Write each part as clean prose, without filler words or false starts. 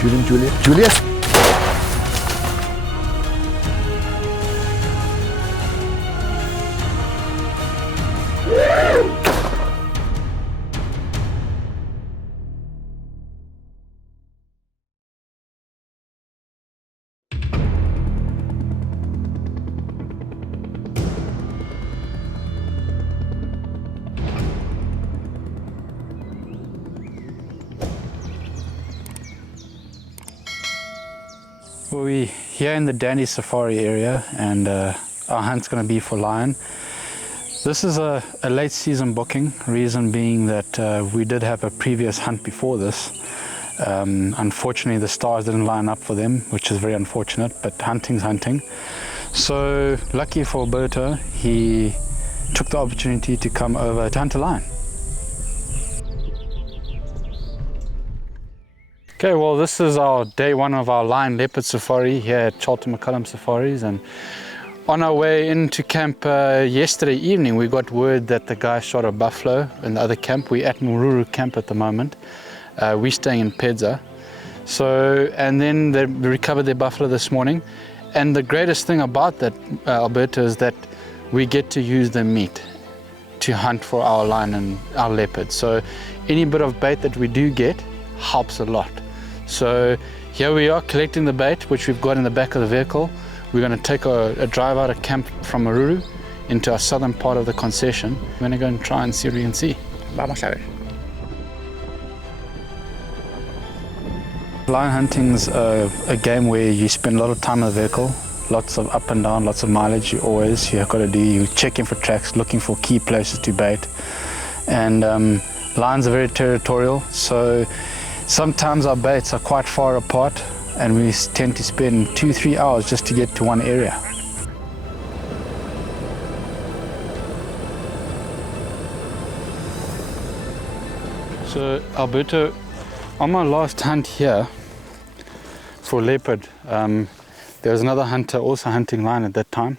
Shoot him, Julius. Julius! We're here in the Dande safari area, and our hunt's going to be for lion. This is a late season booking, reason being that we did have a previous hunt before this. Unfortunately the stars didn't line up for them, which is very unfortunate, but hunting's hunting. So lucky for Alberto, he took the opportunity to come over to hunt a lion. Okay, well, this is our day one of our lion leopard safari here at Charlton McCallum Safaris, and on our way into camp yesterday evening we got word that the guy shot a buffalo in the other camp. We're at Mururu camp at the moment. We're staying in Pedza. So, and then they recovered their buffalo this morning, and the greatest thing about that, Alberto, is that we get to use the meat to hunt for our lion and our leopard. So any bit of bait that we do get helps a lot. So here we are collecting the bait, which we've got in the back of the vehicle. We're going to take a drive out of camp from Mururu into our southern part of the concession. We're going to go and try and see what we can see. Vamos a ver. Lion hunting's a game where you spend a lot of time in the vehicle, lots of up and down, lots of mileage. You've got to do. You checking for tracks, looking for key places to bait. And lions are very territorial, so sometimes our baits are quite far apart, and we tend to spend 2-3 hours just to get to one area. So Alberto, on my last hunt here for leopard, there was another hunter also hunting lion at that time,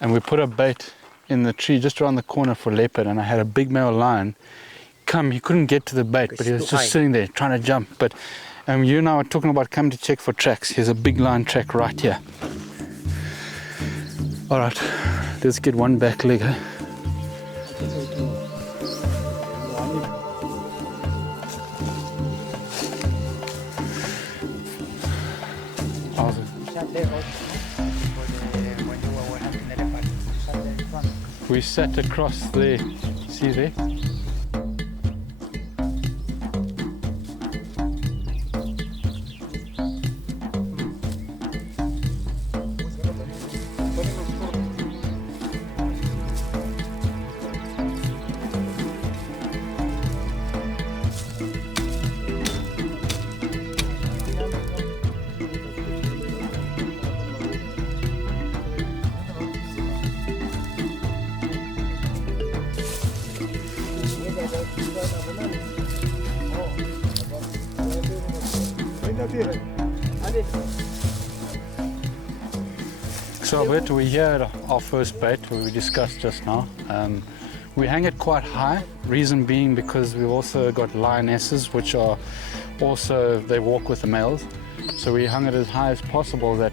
and we put a bait in the tree just around the corner for leopard, and I had a big male lion come. He couldn't get to the bait, but he was just sitting there trying to jump. But you and I were talking about coming to check for tracks. Here's a big lion track right here. All right, let's get one back leg. Eh? We sat across there, see there? So Alberto, we're here at our first bait, where we discussed just now. We hang it quite high, reason being because we've also got lionesses, which are also, they walk with the males. So we hung it as high as possible, that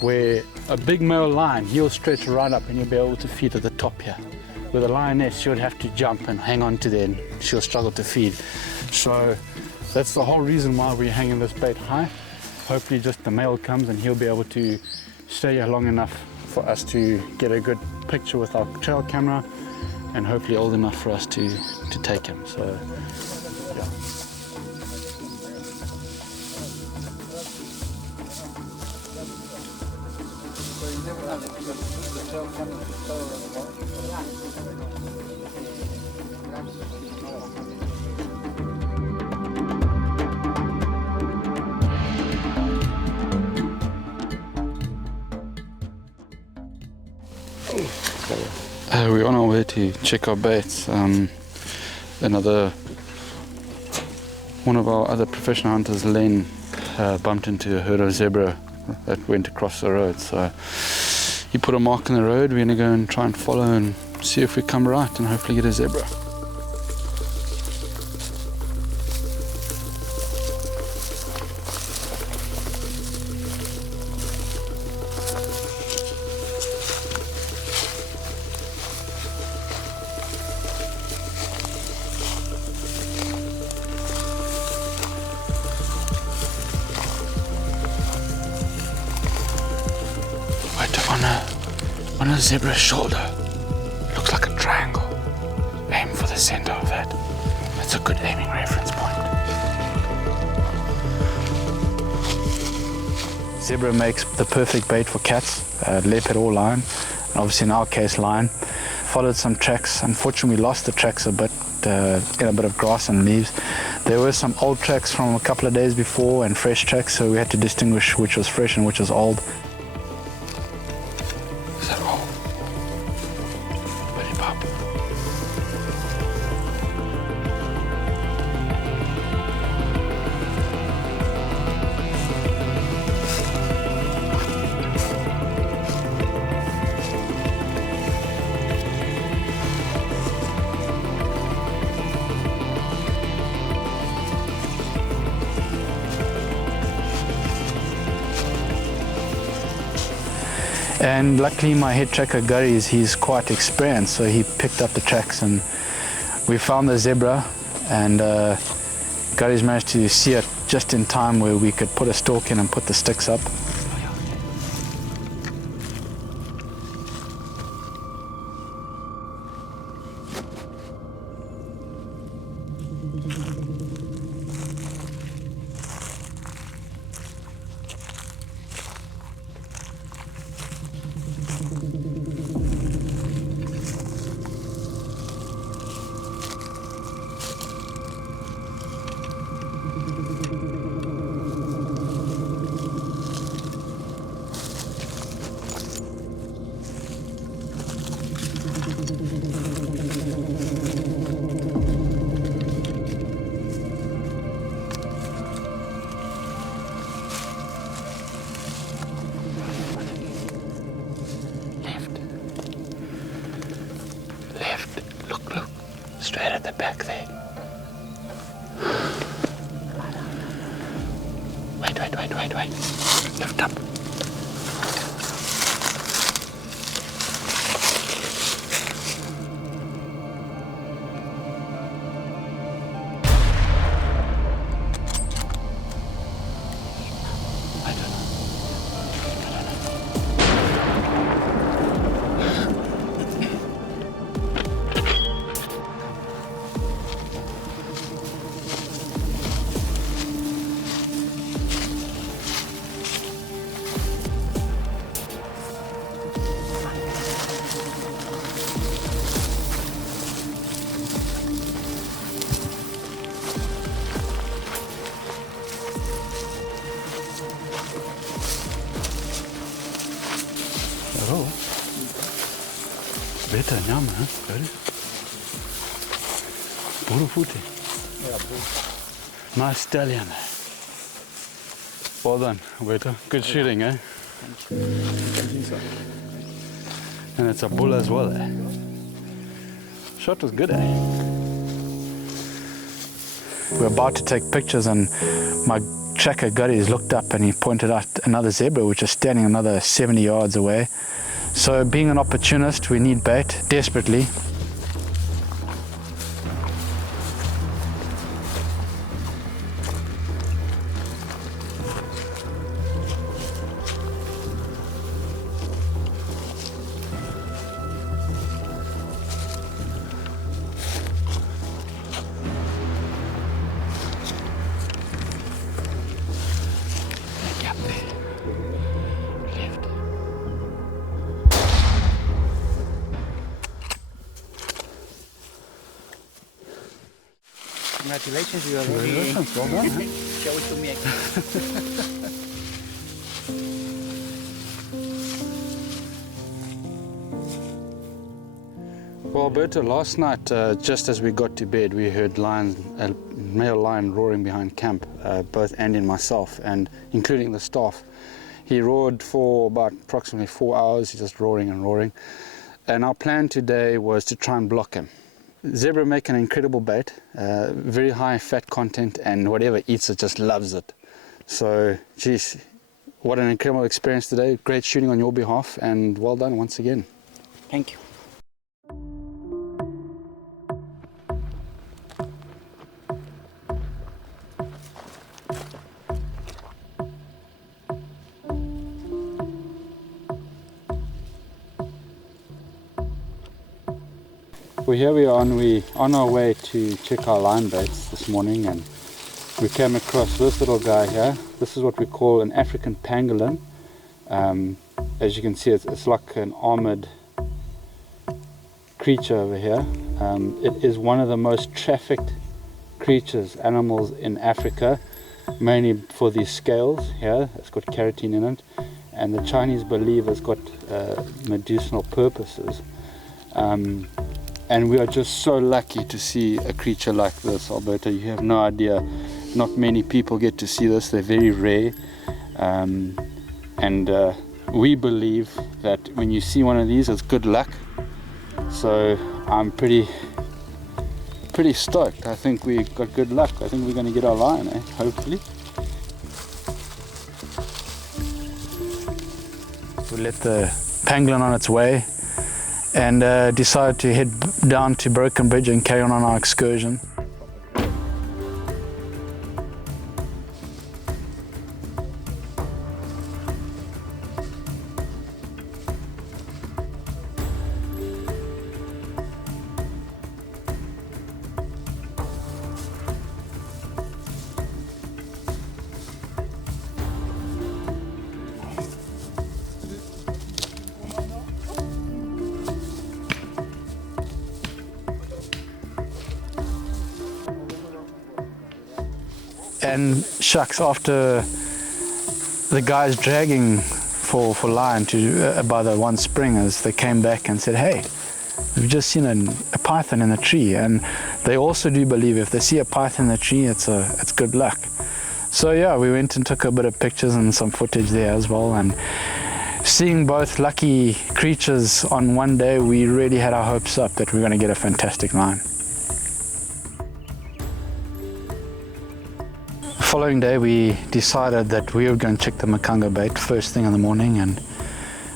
where a big male lion, he'll stretch right up and you'll be able to feed at the top here. With a lioness, she'll have to jump and hang on to there, and she'll struggle to feed. So that's the whole reason why we're hanging this bait high. Hopefully just the male comes and he'll be able to stay here long enough for us to get a good picture with our trail camera, and hopefully old enough for us to take him. So yeah. We're on our way to check our baits. One of our other professional hunters, Len, bumped into a herd of zebra that went across the road. So he put a mark in the road. We're going to go and try and follow and see if we come right and hopefully get a zebra. a zebra's shoulder. Looks like a triangle. Aim for the center of that. That's a good aiming reference point. Zebra makes the perfect bait for cats, leopard or lion, and obviously in our case lion. Followed some tracks. Unfortunately we lost the tracks a bit in a bit of grass and leaves. There were some old tracks from a couple of days before and fresh tracks, so we had to distinguish which was fresh and which was old. Is that all? Very pop. And luckily my head tracker Gary, he's quite experienced, so he picked up the tracks and we found the zebra, and Gary's managed to see it just in time where we could put a stalk in and put the sticks up. Straight at the back there. Wait. Lift up. Oh, better nyama, huh? Ready? Buru footy. Yeah, bro. Nice stallion. Well done, Alberto. Good shooting, eh? And it's a bull as well, eh? Shot was good, eh? We're about to take pictures and my tracker Gutties looked up and he pointed out another zebra which is standing another 70 yards away. So being an opportunist, we need bait desperately. Congratulations, you already. Congratulations, well done, huh? Show it to me again. Well, Alberto, last night, just as we got to bed, we heard a male lion roaring behind camp, both Andy and myself, and including the staff. He roared for about approximately 4 hours, just roaring and roaring. And our plan today was to try and block him. Zebra make an incredible bait, very high fat content, and whatever eats it just loves it. So, geez, what an incredible experience today. Great shooting on your behalf, and well done once again. Thank you. Well, here we are, we're on our way to check our line baits this morning, and we came across this little guy here. This is what we call an African pangolin. As you can see, it's like an armored creature over here. It is one of the most trafficked animals in Africa, mainly for these scales here. It's got keratin in it, and the Chinese believe it's got medicinal purposes. And we are just so lucky to see a creature like this, Alberto. You have no idea. Not many people get to see this. They're very rare. We believe that when you see one of these, it's good luck. So I'm pretty stoked. I think we got good luck. I think we're going to get our line, hopefully. We let the pangolin on its way and decided to head down to Broken Bridge and carry on our excursion. And shucks, after the guys dragging for line by the one springers, they came back and said, hey, we've just seen a python in a tree. And they also do believe if they see a python in a tree, it's good luck. So yeah, we went and took a bit of pictures and some footage there as well. And seeing both lucky creatures on one day, we really had our hopes up that we're going to get a fantastic line. The following day we decided that we were going to check the Makanga bait first thing in the morning, and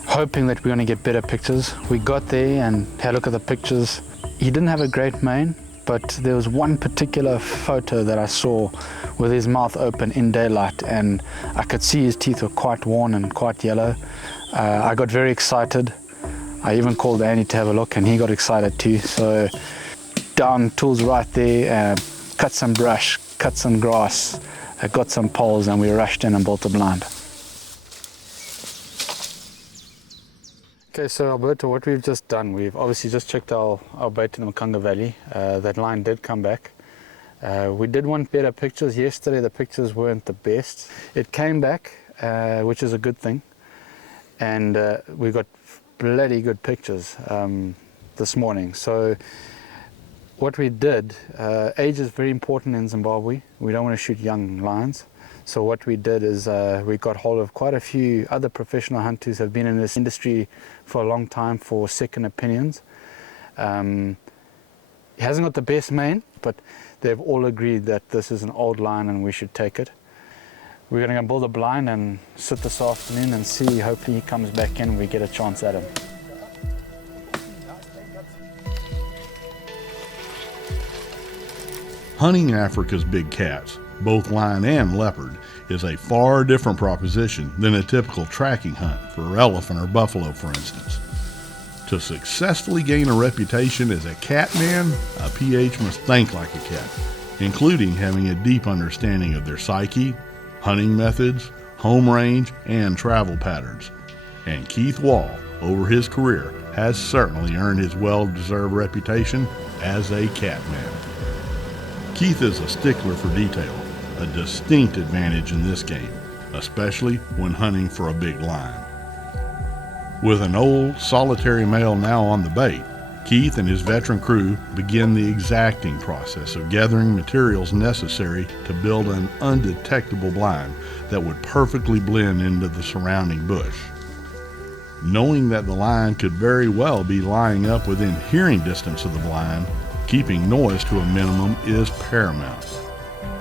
hoping that we were going to get better pictures. We got there and had a look at the pictures. He didn't have a great mane, but there was one particular photo that I saw with his mouth open in daylight, and I could see his teeth were quite worn and quite yellow. I got very excited. I even called Andy to have a look, and he got excited too. So down, tools right there, cut some brush, cut some grass, got some poles, and we rushed in and built a blind. Okay, so Alberto, what we've just done, we've obviously just checked our bait in the Makanga Valley. That line did come back. We did want better pictures. Yesterday the pictures weren't the best. It came back, which is a good thing, and we got bloody good pictures this morning. So what we did, age is very important in Zimbabwe. We don't want to shoot young lions. So what we did is we got hold of quite a few other professional hunters who have been in this industry for a long time for second opinions. He hasn't got the best mane, but they've all agreed that this is an old lion and we should take it. We're going to go build a blind and sit this afternoon and see. Hopefully he comes back in and we get a chance at him. Hunting Africa's big cats, both lion and leopard, is a far different proposition than a typical tracking hunt for elephant or buffalo, for instance. To successfully gain a reputation as a cat man, a PH must think like a cat, including having a deep understanding of their psyche, hunting methods, home range, and travel patterns. And Keith Wall, over his career, has certainly earned his well-deserved reputation as a cat man. Keith is a stickler for detail, a distinct advantage in this game, especially when hunting for a big lion. With an old, solitary male now on the bait, Keith and his veteran crew begin the exacting process of gathering materials necessary to build an undetectable blind that would perfectly blend into the surrounding bush. Knowing that the lion could very well be lying up within hearing distance of the blind, keeping noise to a minimum is paramount.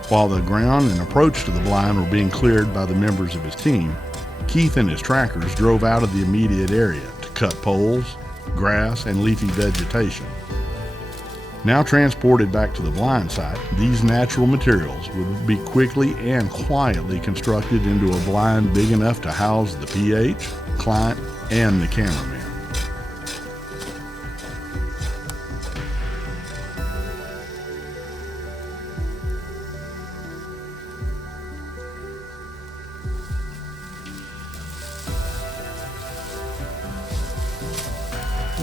While the ground and approach to the blind were being cleared by the members of his team, Keith and his trackers drove out of the immediate area to cut poles, grass, and leafy vegetation. Now transported back to the blind site, these natural materials would be quickly and quietly constructed into a blind big enough to house the PH, client, and the cameraman.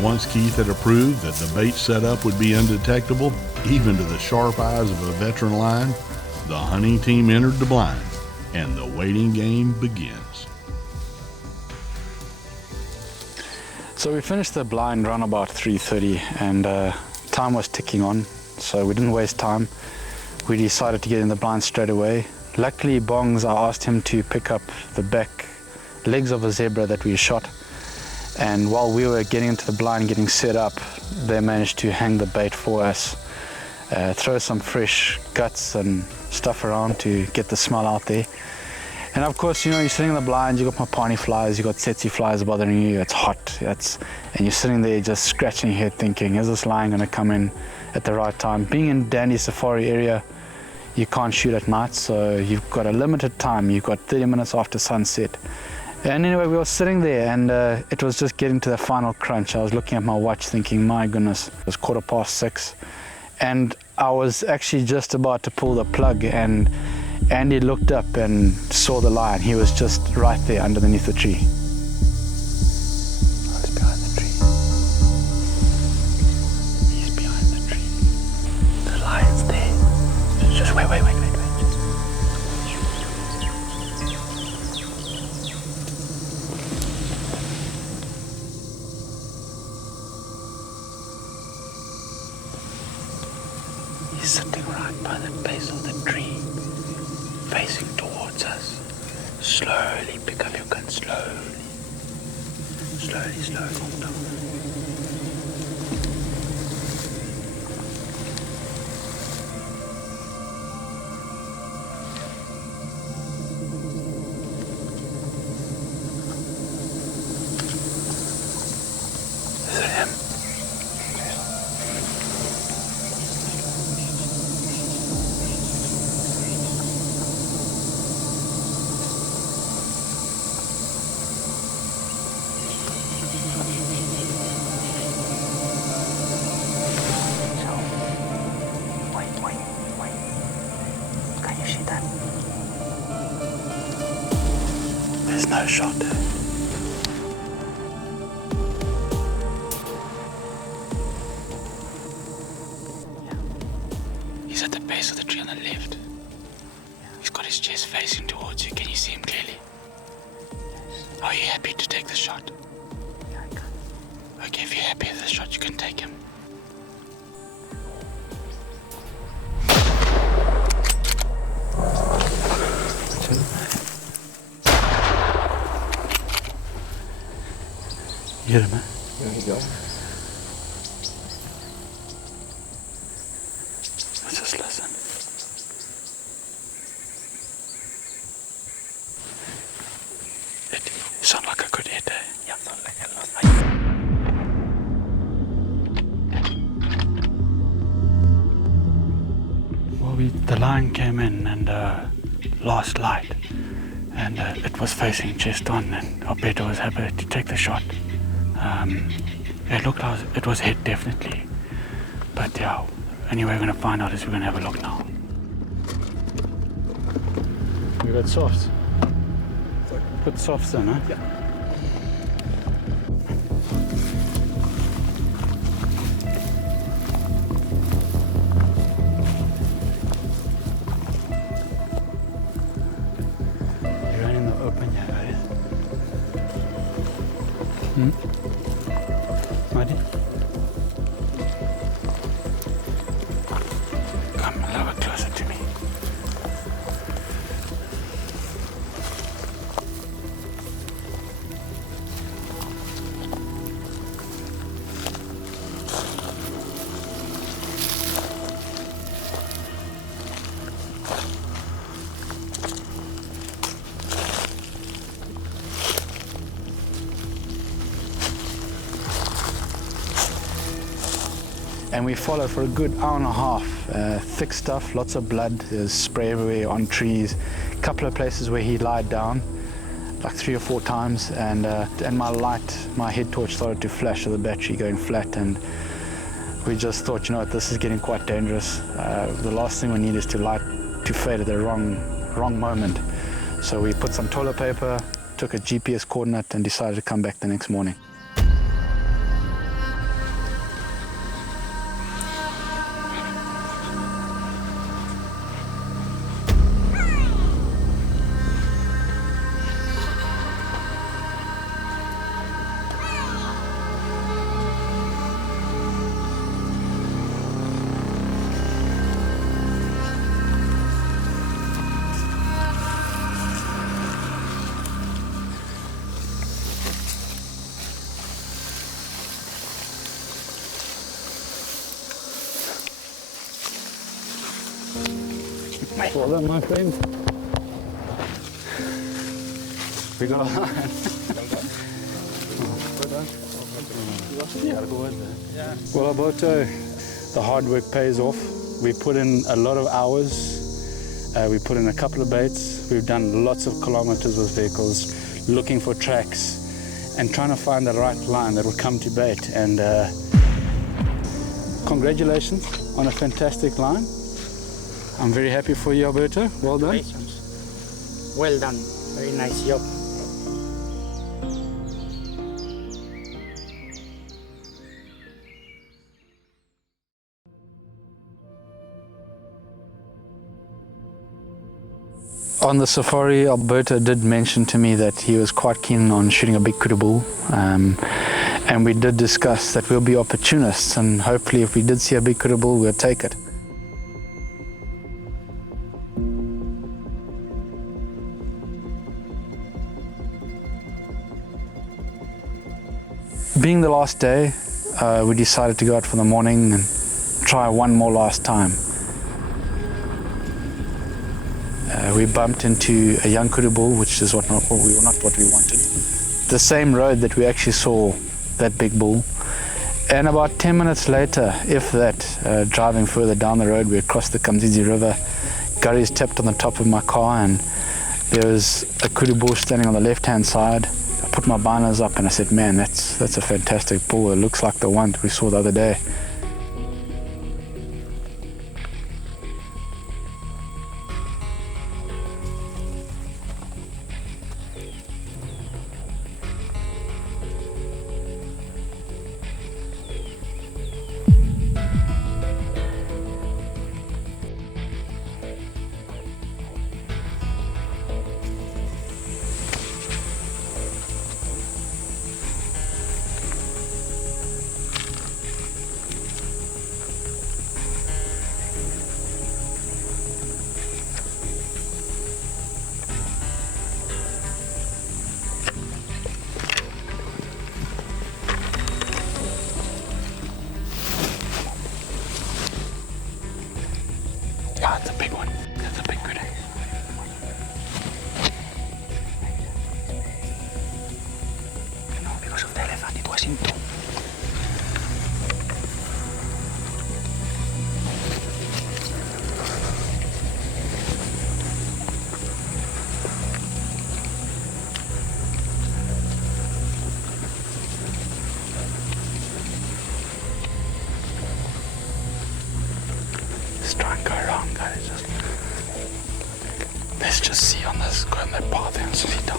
Once Keith had approved that the bait setup would be undetectable, even to the sharp eyes of a veteran line, the hunting team entered the blind, and the waiting game begins. So we finished the blind run about 3:30, and time was ticking on, so we didn't waste time. We decided to get in the blind straight away. Luckily, Bongs, I asked him to pick up the back legs of a zebra that we shot, and while we were getting into the blind, getting set up, they managed to hang the bait for us, throw some fresh guts and stuff around to get the smell out there. And of course, you know, you're sitting in the blind, you got mapani flies, you got tsetse flies bothering you, it's hot, and you're sitting there just scratching your head thinking, is this lion going to come in at the right time? Being in Dande safari area, you can't shoot at night, so you've got a limited time. You've got 30 minutes after sunset. And anyway, we were sitting there, and it was just getting to the final crunch. I was looking at my watch thinking, my goodness, it was 6:15, and I was actually just about to pull the plug, and Andy looked up and saw the lion. He was just right there underneath the tree. Oh, he's behind the tree. He's behind the tree. The lion's there. Just wait. He's sitting right by the base of the tree, facing towards us. Slowly pick up your gun, slowly. Is it him? There's no shot. He's at the base of the tree on the left. He's got his chest facing towards you. Can you see him clearly? Are you happy to take the shot? Okay, if you're happy with the shot, you can take him. You hear him, man? There you go. Let's just listen. It sounds like a good hit, eh? Yeah, sounds like a lot. Well, the lion came in and last light, and it was facing chest on, and Alberto was happy to take the shot. It looked like it was hit, definitely. But yeah, only way we're going to find out is we're going to have a look now. We got softs. Sorry. Put softs in, huh? Yeah. You're in the open here, guys. Muddy? Come a little bit closer to me. And we followed for a good hour and a half. Thick stuff, lots of blood, there's spray everywhere on trees. A couple of places where he lied down, like 3 or 4 times, and my head torch started to flash with the battery going flat, and we just thought, you know what, this is getting quite dangerous. The last thing we need is to light to fade at the wrong moment. So we put some toilet paper, took a GPS coordinate, and decided to come back the next morning. Well done, my friend. We got a lion. Well, Alberto, the hard work pays off. We put in a lot of hours. We put in a couple of baits. We've done lots of kilometers with vehicles, looking for tracks and trying to find the right line that will come to bait. And congratulations on a fantastic line. I'm very happy for you, Alberto. Well done. Congratulations. Well done. Very nice job. On the safari, Alberto did mention to me that he was quite keen on shooting a big kudu bull, and we did discuss that we'll be opportunists, and hopefully if we did see a big kudu bull, we'll take it. Being the last day, we decided to go out for the morning and try one more last time. We bumped into a young kudu bull, which is not what we wanted. The same road that we actually saw that big bull. And about 10 minutes later, if that, driving further down the road, we crossed the Kamzizi River. Gurries tapped on the top of my car, and there was a kudu bull standing on the left-hand side. I put my binders up and I said, man, that's a fantastic bull. It looks like the one that we saw the other day. Yeah, it's a big one. That's a big kudu. No, because of the elephant, it was in two. Let's try and go around, guys. Let's just see on this, go on that path and see down.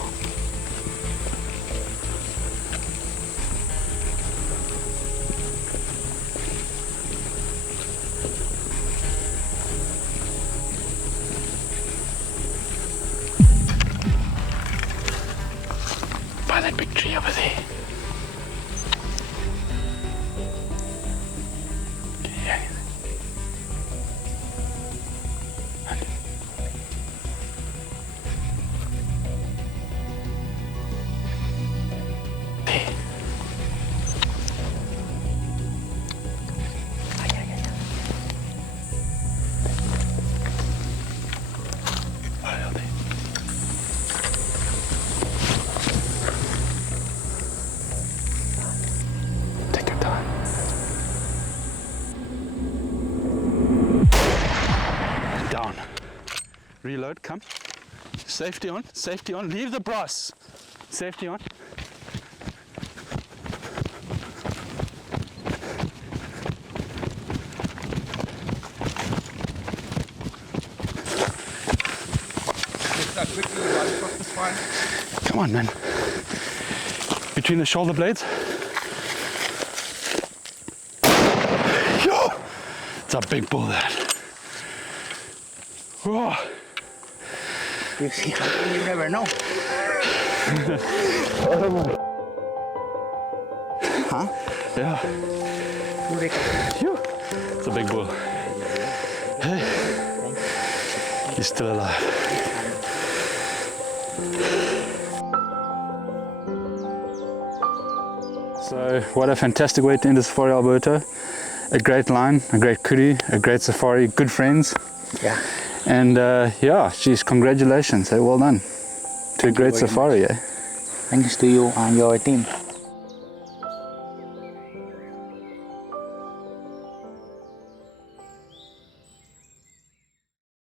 By that big tree over there. Can you hear anything? Take your time. Down. Reload, come. Safety on, leave the brass. Safety on. Come on, man. Between the shoulder blades. Yo! It's a big bull, that. Whoa. You see, you never know. Huh? Yeah. Phew. It's a big bull. Hey. He's still alive. So, what a fantastic way to end the safari, Alberto. A great line, a great kudu, a great safari, good friends. Yeah. And yeah, geez, congratulations, well done. To a great very safari, Thanks to you and your team.